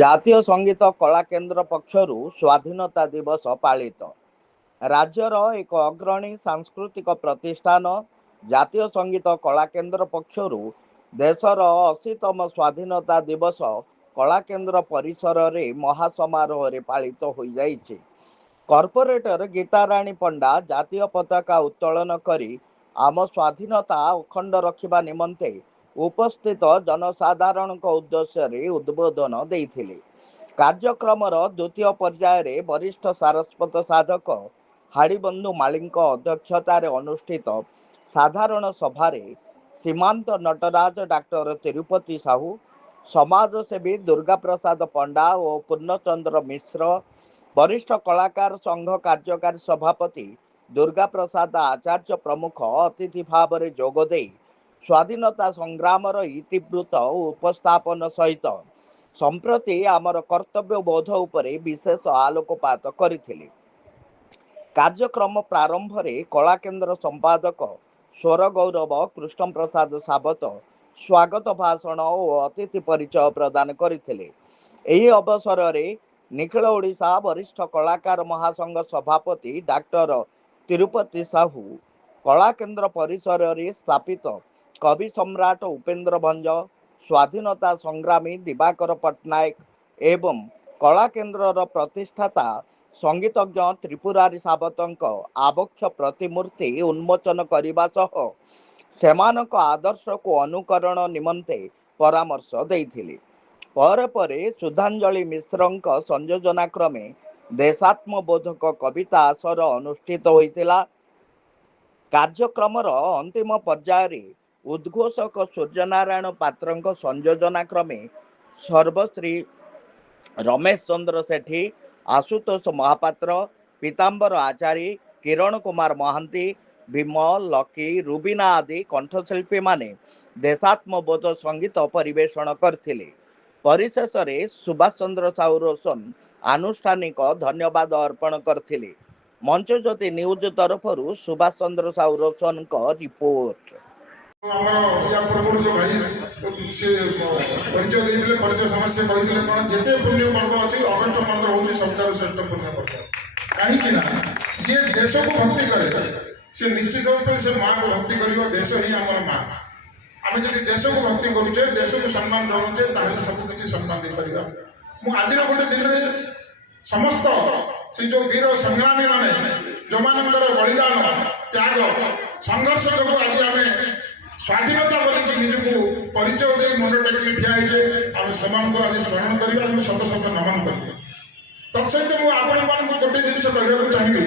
ଜାତୀୟ ସଙ୍ଗୀତ କଳା କେନ୍ଦ୍ର ପକ୍ଷରୁ ସ୍ୱାଧୀନତା ଦିବସ ପାଳିତ। ରାଜ୍ୟର ଏକ ଅଗ୍ରଣୀ ସାଂସ୍କୃତିକ ପ୍ରତିଷ୍ଠାନ ଜାତୀୟ ସଙ୍ଗୀତ କଳା କେନ୍ଦ୍ର ପକ୍ଷରୁ ଦେଶର 80ତମ ସ୍ୱାଧୀନତା ଦିବସ କଳା କେନ୍ଦ୍ର ପରିସରରେ ମହାସମାରୋହରେ ପାଳିତ ହୋଇଯାଇଛି। କର୍ପୋରେଟର ଗୀତାରାଣୀ ପଣ୍ଡା ଜାତୀୟ ପତାକା ଉତ୍ତୋଳନ କରି ଆମ ସ୍ୱାଧୀନତା ଅଖଣ୍ଡ ରଖିବା ନିମନ୍ତେ ଉପସ୍ଥିତ ଜନସାଧାରଣଙ୍କ ଉଦ୍ଦେଶ୍ୟରେ ଉଦ୍ବୋଧନ ଦେଇଥିଲେ। କାର୍ଯ୍ୟକ୍ରମର ଦ୍ୱିତୀୟ ପର୍ଯ୍ୟାୟରେ ବରିଷ୍ଠ ସାରସ୍ୱତ ସାଧକ ହାଡ଼ିବନ୍ଧୁ ମାଳିଙ୍କ ଅଧ୍ୟକ୍ଷତାରେ ଅନୁଷ୍ଠିତ ସାଧାରଣ ସଭାରେ ସୀମାନ୍ତ ନଟରାଜ, ଡାକ୍ତର ତିରୁପତି ସାହୁ, ସମାଜସେବୀ ଦୁର୍ଗା ପ୍ରସାଦ ପଣ୍ଡା ଓ ପୂର୍ଣ୍ଣଚନ୍ଦ୍ର ମିଶ୍ର, ବରିଷ୍ଠ କଳାକାର ସଂଘ କାର୍ଯ୍ୟକାରୀ ସଭାପତି ଦୁର୍ଗା ପ୍ରସାଦ ଆଚାର୍ଯ୍ୟ ପ୍ରମୁଖ ଅତିଥି ଭାବରେ ଯୋଗଦେଇ ସ୍ୱାଧୀନତା ସଂଗ୍ରାମର ଇତିବୃତ୍ତ ଉପସ୍ଥାପନ ସହିତ ସମ୍ପ୍ରତି ଆମର କର୍ତ୍ତବ୍ୟବୋଧ ଉପରେ ବିଶେଷ ଆଲୋକପାତ କରିଥିଲେ। କାର୍ଯ୍ୟକ୍ରମ ପ୍ରାରମ୍ଭରେ କଳାକେନ୍ଦ୍ର ସମ୍ପାଦକ ସ୍ୱର ଗୌରବ କୃଷ୍ଣ ପ୍ରସାଦ ସାବତ ସ୍ୱାଗତ ଭାଷଣ ଓ ଅତିଥି ପରିଚୟ ପ୍ରଦାନ କରିଥିଲେ। ଏହି ଅବସରରେ ନିଖିଳ ଓଡ଼ିଶା ବରିଷ୍ଠ କଳାକାର ମହାସଂଘ ସଭାପତି ଡାକ୍ତର ତିରୁପତି ସାହୁ, କଳାକେନ୍ଦ୍ର ପରିସରରେ ସ୍ଥାପିତ କବି ସମ୍ରାଟ ଉପେନ୍ଦ୍ର ଭଞ୍ଜ, ସ୍ୱାଧୀନତା ସଂଗ୍ରାମୀ ଦିବାକର ପଟ୍ଟନାୟକ ଏବଂ କଳାକେନ୍ଦ୍ରର ପ୍ରତିଷ୍ଠାତା ସଙ୍ଗୀତଜ୍ଞ ତ୍ରିପୁରାରୀ ସାବତଙ୍କ ଆବକ୍ଷ ପ୍ରତିମୂର୍ତ୍ତି ଉନ୍ମୋଚନ କରିବା ସହ ସେମାନଙ୍କ ଆଦର୍ଶକୁ ଅନୁକରଣ ନିମନ୍ତେ ପରାମର୍ଶ ଦେଇଥିଲେ। ପରେ ପରେ ସୁଧାଞ୍ଜଳି ମିଶ୍ରଙ୍କ ସଂଯୋଜନା କ୍ରମେ ଦେଶାତ୍ମବୋଧକ କବିତା ଆସର ଅନୁଷ୍ଠିତ ହୋଇଥିଲା। କାର୍ଯ୍ୟକ୍ରମର ଅନ୍ତିମ ପର୍ଯ୍ୟାୟରେ ଉଦ୍ଘୋଷକ ସୂର୍ଯ୍ୟନାରାୟଣ ପାତ୍ରଙ୍କ ସଂଯୋଜନା କ୍ରମେ ସର୍ବଶ୍ରୀ ରମେଶ ଚନ୍ଦ୍ର ସେଠୀ, ଆଶୁତୋଷ ମହାପାତ୍ର, ପୀତାମ୍ବର ଆଚାରୀ, କିରଣ କୁମାର ମହାନ୍ତି, ଭୀମ, ଲକି, ରୁବିନା ଆଦି କଣ୍ଠଶିଳ୍ପୀମାନେ ଦେଶାତ୍ମବୋଧ ସଙ୍ଗୀତ ପରିବେଷଣ କରିଥିଲେ। ପରିଶେଷରେ ସୁଭାଷ ଚନ୍ଦ୍ର ସାହୁ ରୋଶନ ଆନୁଷ୍ଠାନିକ ଧନ୍ୟବାଦ ଅର୍ପଣ କରିଥିଲେ। ମଞ୍ଚଜ୍ୟୋତି ନ୍ୟୁଜ ତରଫରୁ ସୁଭାଷ ଚନ୍ଦ୍ର ସାହୁ ରୋଶନଙ୍କ ରିପୋର୍ଟ। ପରିଚୟ ଦେଇଥିଲେ, ପରିଚୟ ସମୟରେ ସେ କହିଥିଲେ କ'ଣ, ଯେତେ ପୁଣ୍ୟ ପର୍ବ ଅଛି ଅଗଷ୍ଟ 15 ହେଉଛି ସବୁଠାରୁ ଶ୍ରେଷ୍ଠ ପୁଣ୍ୟ ପର୍ବ। କାହିଁକି ନା ଯିଏ ଦେଶକୁ ଭକ୍ତି କରେ ସେ ନିଶ୍ଚିତ ଭାବରେ ସେ ମାଆକୁ ଭକ୍ତି କରିବ। ଦେଶ ହିଁ ଆମର ମା। ଆମେ ଯଦି ଦେଶକୁ ଭକ୍ତି କରୁଛେ, ଦେଶକୁ ସମ୍ମାନ ଦେଉଛେ, ତାହେଲେ ସବୁ କିଛି ସମ୍ମାନ ଦେଇପାରିବା। ମୁଁ ଆଜିର ଗୋଟେ ଦିନରେ ସମସ୍ତ ସେ ଯେଉଁ ବୀର ସଂଗ୍ରାମୀ ମାନେ ଯେଉଁମାନଙ୍କର ବଳିଦାନ, ତ୍ୟାଗ, ସଂଘର୍ଷ ଯୋଗୁଁ ଆଜି ଆମେ ସ୍ୱାଧୀନତା ବୋଲିକି ନିଜକୁ ପରିଚୟ ଦେଇ ମୁଣ୍ଡ ଟେକିକି ଠିଆ ହେଇଛେ, ଆମେ ସେମାନଙ୍କୁ ଆଜି ସ୍ମରଣ କରିବା ଏବଂ ଶତ ଶତ ନମନ କରିବା। ତତ୍ସହିତ ମୁଁ ଆପଣମାନଙ୍କୁ ଗୋଟିଏ ଜିନିଷ କହିବାକୁ ଚାହିଁବି,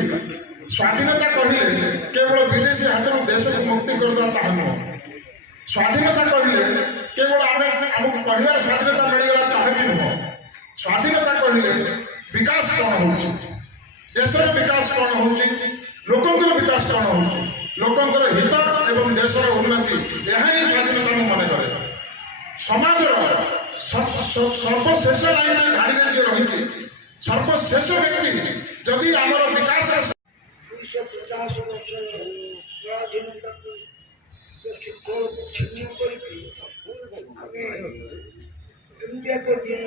ସ୍ୱାଧୀନତା କହିଲେ କେବଳ ବିଦେଶୀ ହାତରୁ ଦେଶକୁ ମୁକ୍ତି କରିଦେବା ତାହା ନୁହଁ। ସ୍ୱାଧୀନତା କହିଲେ କେବଳ ଆମକୁ କହିବାର ସ୍ୱାଧୀନତା ମିଳିଗଲା ତାହା ବି ନୁହଁ। ସ୍ୱାଧୀନତା କହିଲେ ବିକାଶ କ'ଣ ହେଉଛି, ଦେଶର ବିକାଶ କ'ଣ ହେଉଛି, ଲୋକଙ୍କର ବିକାଶ କ'ଣ ହେଉଛି, ଲୋକଙ୍କର ହିତ ଏବଂ ଦେଶର ଉନ୍ନତି, ଏହା ହିଁ ସ୍ୱାଧୀନତା ମୁଁ ମନେ କରେ। ସମାଜର ସର୍ବଶେଷ ଲାଇନରେ ଧାଡ଼ିରେ ଯିଏ ରହିଛି, ସର୍ବଶେଷ ବ୍ୟକ୍ତି ଯଦି ଆମର ବିକାଶ 250 ବର୍ଷର ସ୍ୱାଧୀନତାକୁ ଶୃଙ୍ଖଳକୁ ଛିନ୍ନ କରିକି ଆମେ ଏମିତି ଏକ ଦିନ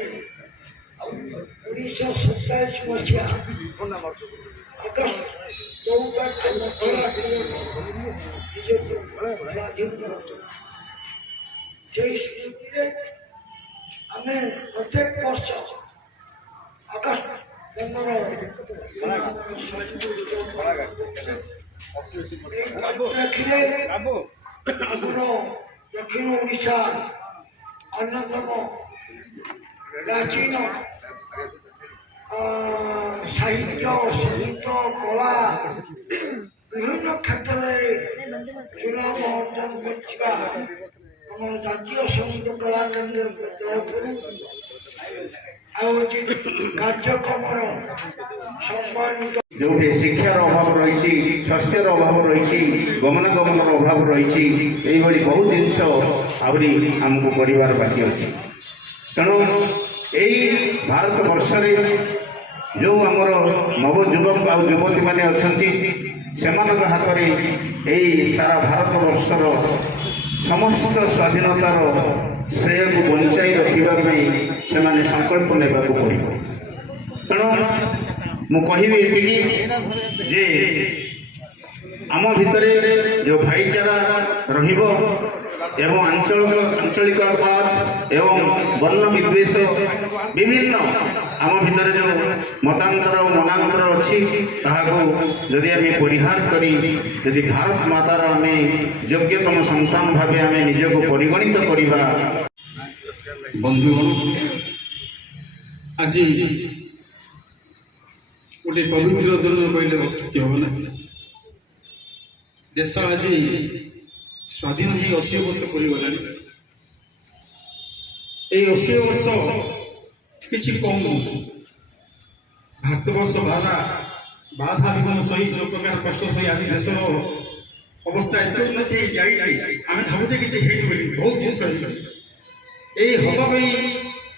1947 ମସିହା ଅଗଷ୍ଟ 14 ନିଜକୁ ସ୍ୱାଧୀନ କରୁଥିଲୁ। ସେହି ସ୍ମୃତିରେ ଆମେ ପ୍ରତ୍ୟେକ ବର୍ଷ ଅଗଷ୍ଟ 15 ରଖିଲେ ଆମର ଦକ୍ଷିଣ ଓଡ଼ିଶା ଅନ୍ୟତମ ପ୍ରାଚୀନ ସାହିତ୍ୟ, ସଙ୍ଗୀତ, କଳା ବିଭିନ୍ନ କ୍ଷେତ୍ରରେ ସୁନାମ ଅର୍ଜନ କରିଥିବା ଆମର ଜାତୀୟ ସଙ୍ଗୀତ କଳା କେନ୍ଦ୍ର ତରଫରୁ ଆୟୋଜିତ କାର୍ଯ୍ୟକ୍ରମର ସମ୍ମାନିତ ଯେଉଁଠି ଶିକ୍ଷାର ଅଭାବ ରହିଛି, ସ୍ୱାସ୍ଥ୍ୟର ଅଭାବ ରହିଛି, ଗମନାଗମନର ଅଭାବ ରହିଛି, ଏଇଭଳି ବହୁତ ଜିନିଷ ଆହୁରି ଆମକୁ କରିବାର ବାକି ଅଛି। ତେଣୁ ଏଇ ଭାରତ ବର୍ଷରେ ଯେଉଁ ଆମର ନବଯୁବକ ଆଉ ଯୁବତୀମାନେ ଅଛନ୍ତି, ସେମାନଙ୍କ ହାତରେ ଏଇ ସାରା ଭାରତ ବର୍ଷର ସମସ୍ତ ସ୍ୱାଧୀନତାର ଶ୍ରେୟକୁ ବଞ୍ଚାଇ ରଖିବା ପାଇଁ ସେମାନେ ସଂକଳ୍ପ ନେବାକୁ ପଡ଼ିବ। ତେଣୁ ମୁଁ କହିବି ଏତିକି ଯେ ଆମ ଭିତରେ ଯେଉଁ ଭାଇଚାରା ରହିବ ଏବଂ ଆଞ୍ଚଳିକବାଦ ଏବଂ ବର୍ଣ୍ଣ ବିଦ୍ୱେଷ ବିଭିନ୍ନ ଆମ ଭିତରେ ଯେଉଁ ମତାନ୍ତର ମନାନ୍ତର ଅଛି ତାହାକୁ ଯଦି ଆମେ ପରିହାର କରି ଯଦି ଭାରତ ମାତାର ଆମେ ଯୋଗ୍ୟତମ ସନ୍ତାନ ଭାବେ ଆମେ ନିଜକୁ ପରିଗଣିତ କରିବା। ବନ୍ଧୁଗଣ, ଆଜି ଗୋଟେ ପବିତ୍ର ଦିନ କହିଲେ ଅତ୍ୟୁକ୍ତି ହେବ ନାହିଁ। ଦେଶ ଆଜି ସ୍ୱାଧୀନ ହେଇ 80 ବର୍ଷ ପରିଗଲାଣି। এই 80 ବର୍ଷ କିଛି କମ୍ ନୁହେଁ। ଭାରତବର୍ଷ ବାଧା ବିଘ୍ନ ସହି ଯେଉଁ ପ୍ରକାର କଷ୍ଟ ସହି ଆଜି ଦେଶର ଅବସ୍ଥା ଏତେ ଉନ୍ନତି ହେଇଯାଇଛି, ଆମେ ଭାବୁଛେ କିଛି ହେଇନି ବୋଲି। ବହୁତ ଜିନିଷ ହେଇଛି। এই ହବା ପାଇଁ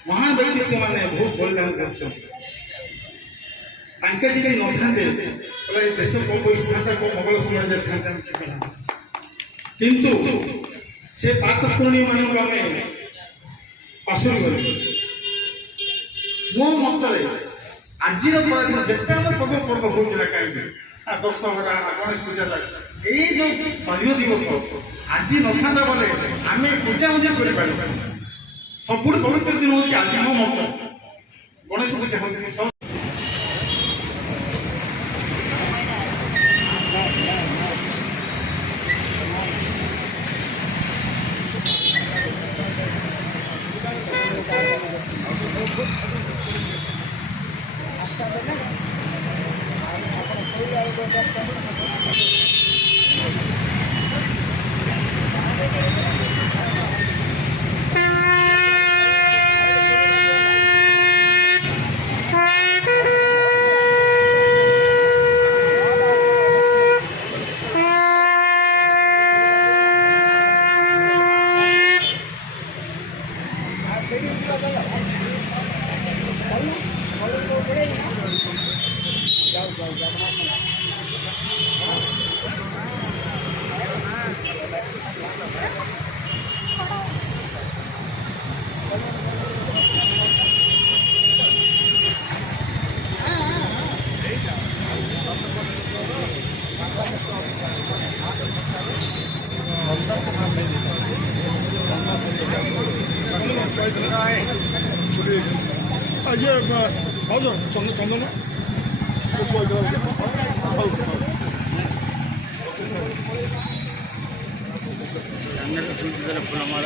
ମହାନ ବ୍ୟକ୍ତିତ୍ୱମାନେ ବହୁତ ବଳିଦାନ କରୁଛନ୍ତି। ତାଙ୍କେ ଯଦି ନଥାନ୍ତେ ତାହେଲେ ଏ ଦେଶ କୋଉ ପରିସ୍ଥିତି କୋଉ ମୋଗଲ ସମାଜରେ ଥାନ୍ତେ ଆମେ ଠିକଣା। କିନ୍ତୁ ସେ ପାତସ୍ମରଣୀୟମାନଙ୍କୁ ଆମେ ପାଶୁରି ଗଲେ। ମୋ ମତରେ ଆଜିର ପରାଧୀନ ଯେତେ ଆମ ପର୍ବ ହଉଛି ନା କାହିଁକି, ଦଶହରା, ଗଣେଶ ପୂଜା, ଏଇ ଯୋଉ ସ୍ୱାଧୀନ ଦିବସ ଆଜି ନଥାନ୍ତା ବୋଲେ ଆମେ ପୂଜା କରିପାରିବା। ସବୁଠୁ ପବିତ୍ର ଦିନ ହେଉଛି ଆଜି। ମୋ ମତ ଗଣେଶ ପୂଜା ହେଉଛି ଫୁଲମାଳ